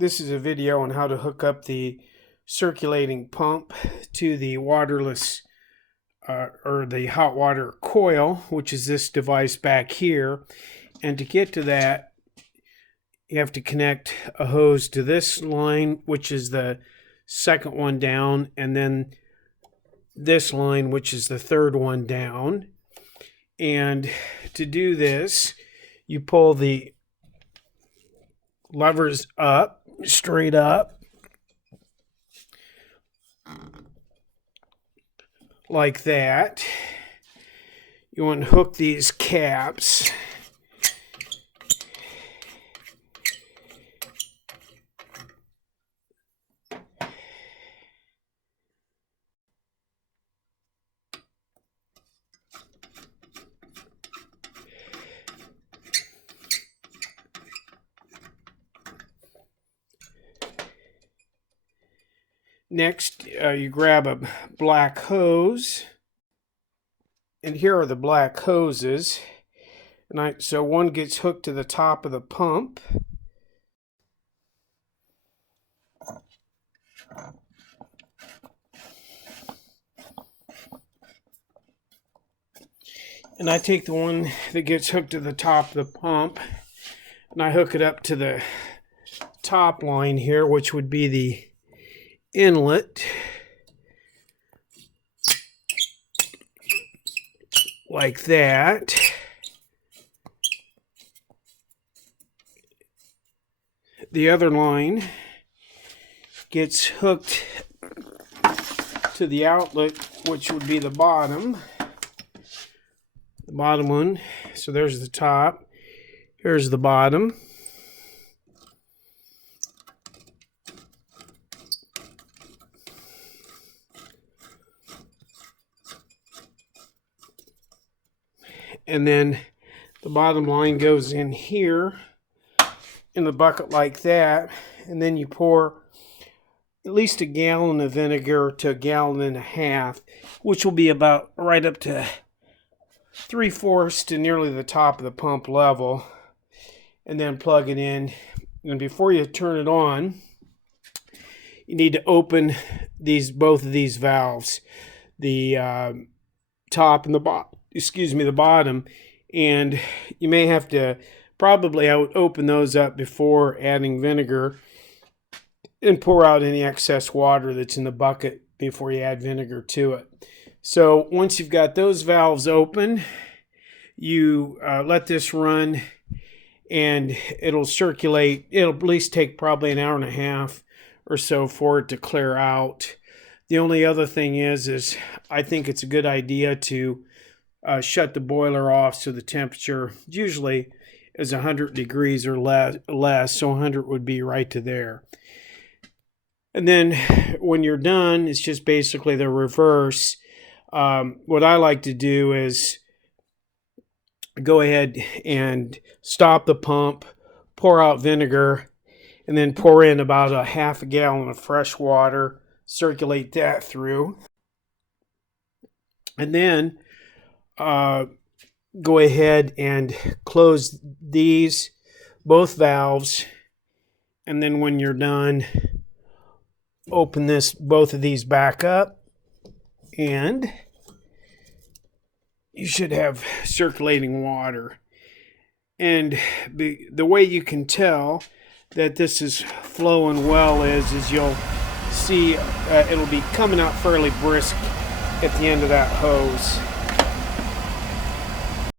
This is a video on how to hook up the circulating pump to the waterless or the hot water coil, which is this device back here. And to get to that, you have to connect a hose to this line, which is the second one down, and then this line, which is the third one down. And to do this, you pull the levers up, straight up, like that. You want to hook these caps. Next, you grab a black hose, and here are the black hoses. So one gets hooked to the top of the pump. And I take the one that gets hooked to the top of the pump, and I hook it up to the top line here, which would be the inlet, like that. The other line gets hooked to the outlet, which would be the bottom one. So there's the top, here's the bottom. And then the bottom line goes in here in the bucket like that. And then you pour at least a gallon of vinegar to a gallon and a half, which will be about right up to 3/4 to nearly the top of the pump level. And then plug it in. And before you turn it on, you need to open both of these valves, the top and the bottom, and you may have to, I would open those up before adding vinegar and pour out any excess water that's in the bucket before you add vinegar to it. So once you've got those valves open, you let this run, and it'll circulate. It'll at least take probably an hour and a half or so for it to clear out. The only other thing is I think it's a good idea to shut the boiler off so the temperature usually is 100 degrees or less, so 100 would be right to there. And then when you're done, it's just basically the reverse. What I like to do is go ahead and stop the pump, pour out vinegar, and then pour in about a half a gallon of fresh water, circulate that through. And then go ahead and close both valves, and then when you're done, open both of these back up, and you should have circulating water. And the way you can tell that this is flowing well is you'll see it'll be coming out fairly brisk at the end of that hose.